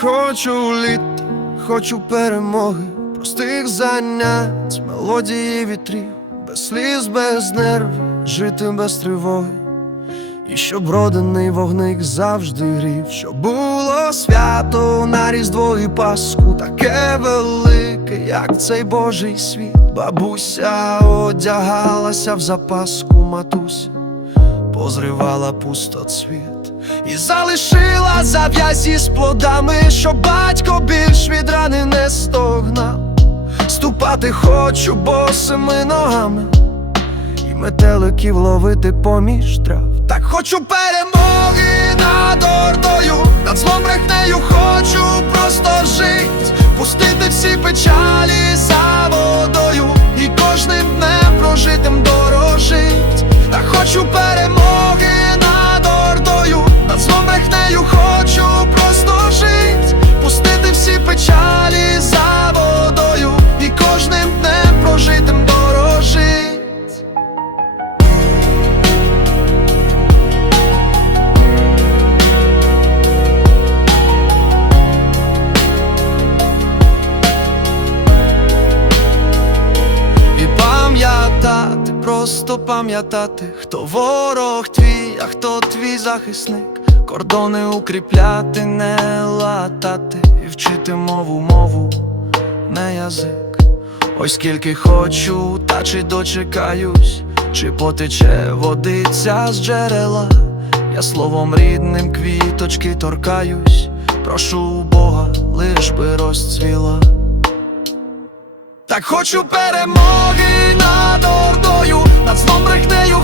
Хочу літ, хочу перемоги, простих занять, мелодії вітрів, без сліз, без нервів, жити без тривоги. І щоб родинний вогник завжди грів, щоб було свято на Різдво і Пасху, таке велике, як цей Божий світ. Бабуся одягалася в запаску матуся, позривала пустоцвіт і залишила зав'язі з плодами, щоб батько більш від рани не стогнав. Ступати хочу босими ногами і метеликів ловити поміж трав. Так хочу перемоги над ордою, над злом брехнею хочу печалі за водою і кожним днем прожитим дорожить. І пам'ятати, просто пам'ятати, хто ворог твій, а хто твій захисник. Кордони укріпляти, не латати, і вчити мову, мову, не язик. Ой, скільки хочу, та чи дочекаюсь, чи потече водиця з джерела. Я словом рідним квіточки торкаюсь, прошу Бога, лиш би розцвіла. Так хочу перемоги над ордою, над злом брехнею